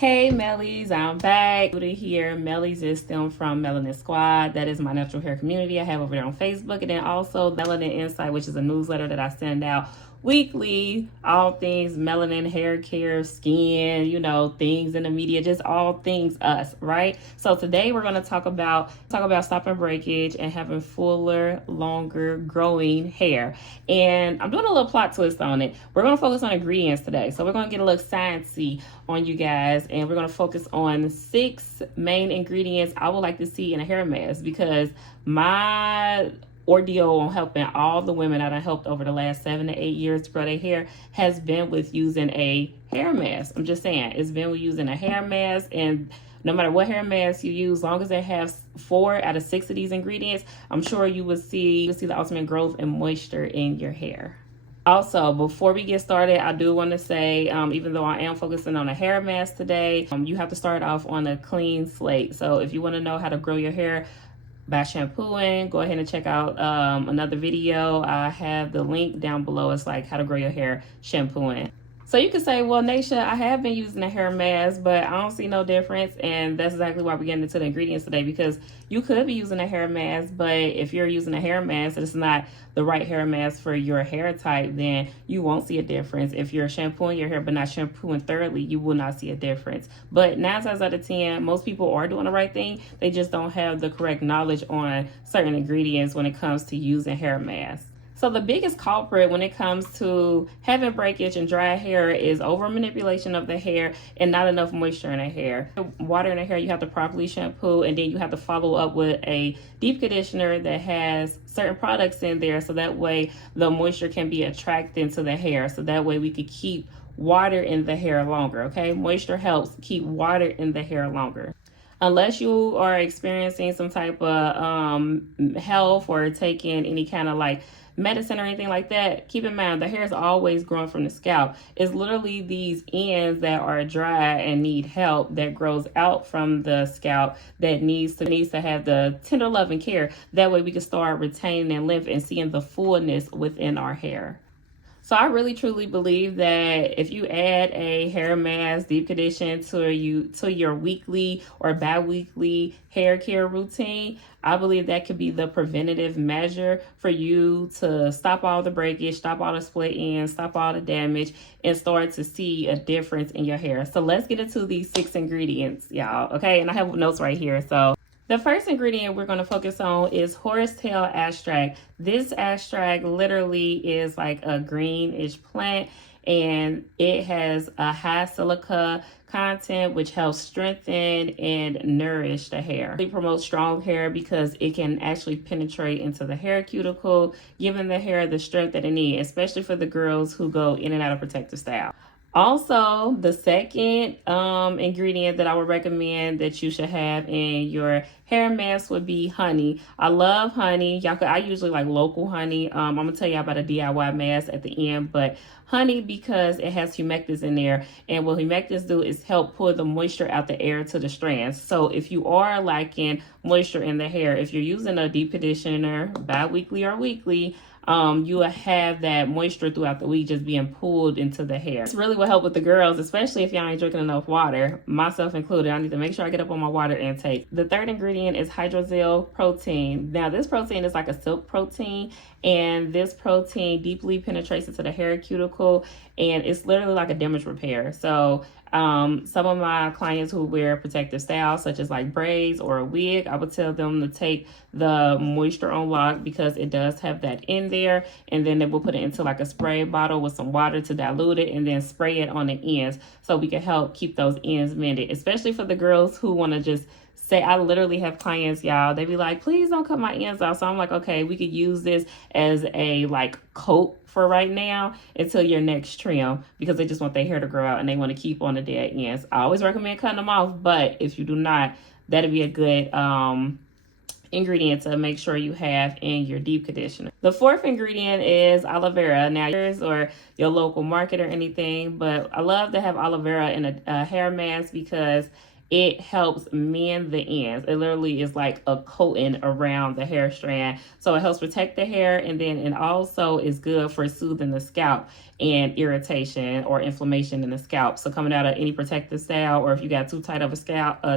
Hey Mellies, I'm back. Good to hear. Mellies is still from Melanin Squad. That is my natural hair community I have over there on Facebook. And then also Melanin Insight, which is a newsletter that I send out weekly. All things melanin, hair care, skin, things in the media, just all things us, right? So today we're going to talk about stopping breakage and having fuller, longer growing hair. And I'm doing a little plot twist on it. We're going to focus on ingredients today. So we're going to get a little sciencey on you guys, and we're going to focus on 6 main ingredients I would like to see in a hair mask, because my ordeal on helping all the women that I helped over the last 7 to 8 years to grow their hair has been with using a hair mask. I'm just saying, it's been with using a hair mask, and no matter what hair mask you use, as long as it has 4 out of 6 of these ingredients, I'm sure you will see the ultimate growth and moisture in your hair. Also, before we get started, I do want to say, even though I am focusing on a hair mask today, you have to start off on a clean slate. So if you want to know how to grow your hair by shampooing, go ahead and check out another video. I have the link down below. It's like how to grow your hair shampooing. So you could say, well, Naisha, I have been using a hair mask, but I don't see no difference. And that's exactly why we're getting into the ingredients today, because you could be using a hair mask, but if you're using a hair mask and it's not the right hair mask for your hair type, then you won't see a difference. If you're shampooing your hair but not shampooing thoroughly, you will not see a difference. But 9 times out of 10, most people are doing the right thing. They just don't have the correct knowledge on certain ingredients when it comes to using hair masks. So the biggest culprit when it comes to having breakage and dry hair is over manipulation of the hair and not enough moisture in the hair. Water in the hair, you have to properly shampoo, and then you have to follow up with a deep conditioner that has certain products in there, so that way the moisture can be attracted into the hair, so that way we could keep water in the hair longer, okay? Moisture helps keep water in the hair longer. Unless you are experiencing some type of health or taking any kind of like medicine or anything like that, keep in mind the hair is always growing from the scalp. It's literally these ends that are dry and need help that grows out from the scalp that needs to have the tender love and care. That way we can start retaining that lymph and seeing the fullness within our hair. So I really truly believe that if you add a hair mask, deep condition to your weekly or bi-weekly hair care routine, I believe that could be the preventative measure for you to stop all the breakage, stop all the split ends, stop all the damage, and start to see a difference in your hair. So let's get into these 6 ingredients, y'all, okay? And I have notes right here, so. The first ingredient we're going to focus on is horsetail extract. This extract literally is like a greenish plant, and it has a high silica content, which helps strengthen and nourish the hair. It promotes strong hair because it can actually penetrate into the hair cuticle, giving the hair the strength that it needs, especially for the girls who go in and out of protective style. Also, the second ingredient that I would recommend that you should have in your hair mask would be honey. I love honey. I usually like local honey. I'm gonna tell you about a DIY mask at the end, but honey, because it has humectants in there, and what humectants do is help pull the moisture out the air to the strands. So if you are lacking moisture in the hair, if you're using a deep conditioner bi-weekly or weekly, you will have that moisture throughout the week just being pulled into the hair. This really will help with the girls, especially if y'all ain't drinking enough water, myself included. I need to make sure I get up on my water intake. The third ingredient is hydrogel protein. Now, this protein is like a silk protein, and this protein deeply penetrates into the hair cuticle, and it's literally like a damage repair. So some of my clients who wear protective styles, such as like braids or a wig, I would tell them to take the Moisture on Lock, because it does have that in there, and then they will put it into like a spray bottle with some water to dilute it, and then spray it on the ends, so we can help keep those ends mended, especially for the girls who want to just say, I literally have clients, y'all, they be like, please don't cut my ends off. So I'm like, okay, we could use this as a like coat for right now until your next trim, because they just want their hair to grow out and they want to keep on the dead ends. I always recommend cutting them off, but if you do not, that'd be a good ingredient to make sure you have in your deep conditioner. The fourth ingredient is aloe vera. Now, yours or your local market or anything, but I love to have aloe vera in a hair mask because it helps mend the ends. It literally is like a coating around the hair strand. So it helps protect the hair, and then it also is good for soothing the scalp and irritation or inflammation in the scalp. So coming out of any protective style, or if you got too tight of a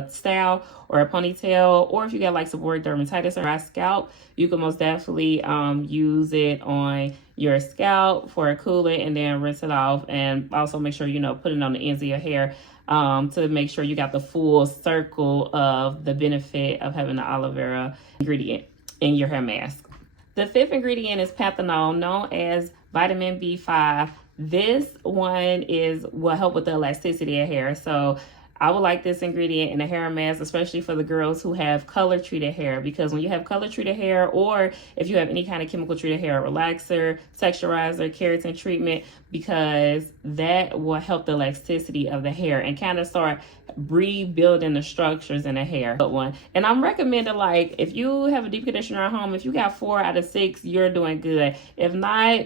style or a ponytail, or if you got like seborrheic dermatitis or dry scalp, you can most definitely use it on your scalp for a cooling, and then rinse it off. And also make sure, put it on the ends of your hair to make sure you got the full circle of the benefit of having the aloe vera ingredient in your hair mask. The fifth ingredient is panthenol, known as vitamin B5. This one will help with the elasticity of hair. So I would like this ingredient in a hair mask, especially for the girls who have color treated hair, because when you have color treated hair, or if you have any kind of chemical treated hair, relaxer, texturizer, keratin treatment, because that will help the elasticity of the hair and kind of start rebuilding the structures in the hair. Good one. And I'm recommending, like, if you have a deep conditioner at home, if you got 4 out of 6, you're doing good. If not,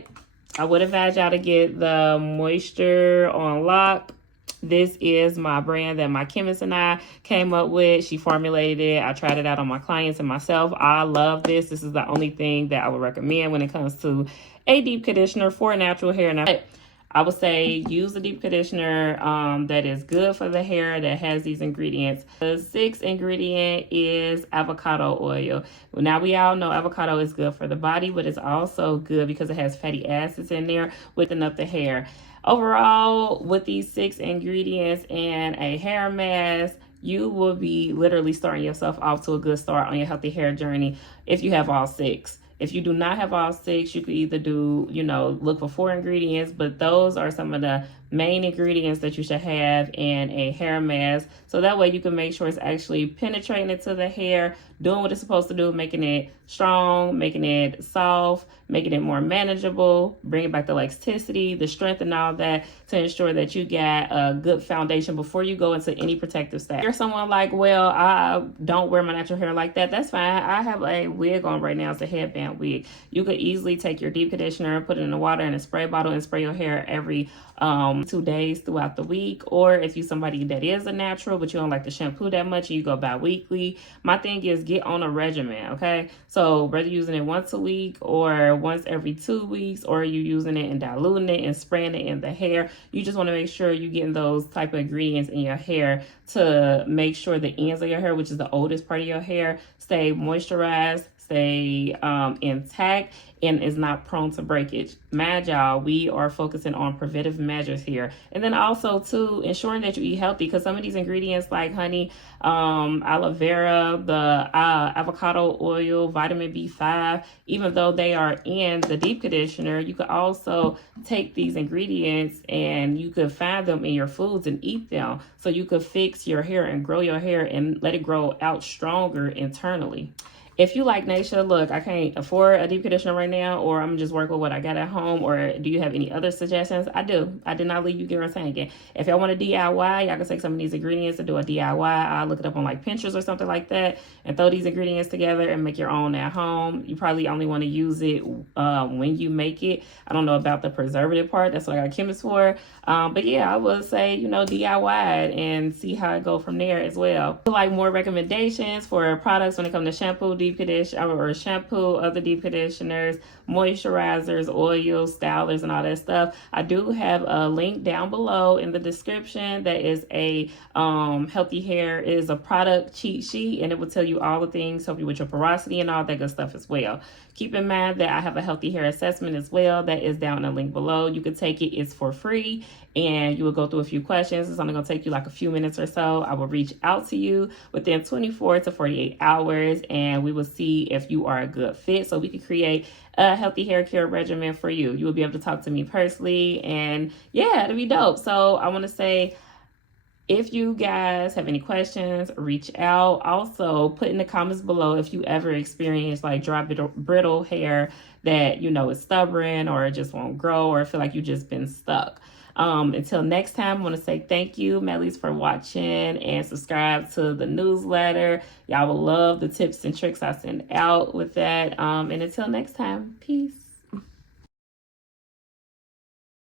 I would advise y'all to get the Moisture on Lock. This is my brand that my chemist and I came up with. She formulated it. I tried it out on my clients and myself. I love this. This is the only thing that I would recommend when it comes to a deep conditioner for natural hair. Now, I would say use a deep conditioner that is good for the hair, that has these ingredients. The 6th ingredient is avocado oil. Now, we all know avocado is good for the body, but it's also good because it has fatty acids in there, wicking up the hair. Overall, with these 6 ingredients and a hair mask, you will be literally starting yourself off to a good start on your healthy hair journey if you have all 6. If you do not have all 6, you could either do, look for 4 ingredients, but those are some of the main ingredients that you should have in a hair mask. So that way you can make sure it's actually penetrating into the hair, doing what it's supposed to do, making it strong, making it soft, making it more manageable, bringing back the elasticity, the strength, and all that, to ensure that you got a good foundation before you go into any protective style. If you're someone like, well, I don't wear my natural hair like that, that's fine. I have a wig on right now. It's a headband wig. You could easily take your deep conditioner and put it in the water in a spray bottle and spray your hair every 2 days throughout the week. Or if you're somebody that is a natural but you don't like to shampoo that much and you go bi-weekly, my thing is get on a regimen, okay? So whether you're using it once a week or once every 2 weeks, or you using it and diluting it and spraying it in the hair, you just want to make sure you're getting those type of ingredients in your hair to make sure the ends of your hair, which is the oldest part of your hair, stay moisturized, stay intact, and is not prone to breakage. Mind y'all, we are focusing on preventive measures here. And then also too, ensuring that you eat healthy, because some of these ingredients like honey, aloe vera, the avocado oil, vitamin B5, even though they are in the deep conditioner, you could also take these ingredients and you could find them in your foods and eat them. So you could fix your hair and grow your hair and let it grow out stronger internally. If you like, Naisha, look, I can't afford a deep conditioner right now, or I'm just working with what I got at home, or do you have any other suggestions? I do. I did not leave you guys hanging. If y'all want a DIY, y'all can take some of these ingredients and do a DIY. I'll look it up on like Pinterest or something like that and throw these ingredients together and make your own at home. You probably only want to use it when you make it. I don't know about the preservative part. That's what I got a chemist for. But yeah, I would say, DIY it and see how it go from there as well. If you like more recommendations for products when it comes to shampoo, deep conditioner, or shampoo, other deep conditioners, moisturizers, oils, stylers, and all that stuff, I do have a link down below in the description that is a healthy hair is a product cheat sheet, and it will tell you all the things, help you with your porosity and all that good stuff as well. Keep in mind that I have a healthy hair assessment as well that is down in the link below. You can take it. It's for free, and you will go through a few questions. It's only going to take you like a few minutes or so. I will reach out to you within 24 to 48 hours, and we will see if you are a good fit, so we can create a healthy hair care regimen for you. You will be able to talk to me personally, and yeah, it'll be dope. So I want to say, if you guys have any questions, reach out. Also, put in the comments below if you ever experience like dry, brittle hair that, is stubborn or just won't grow, or feel like you just been stuck. Until next time, I want to say thank you, Mellies, for watching, and subscribe to the newsletter. Y'all will love the tips and tricks I send out with that. And until next time, peace.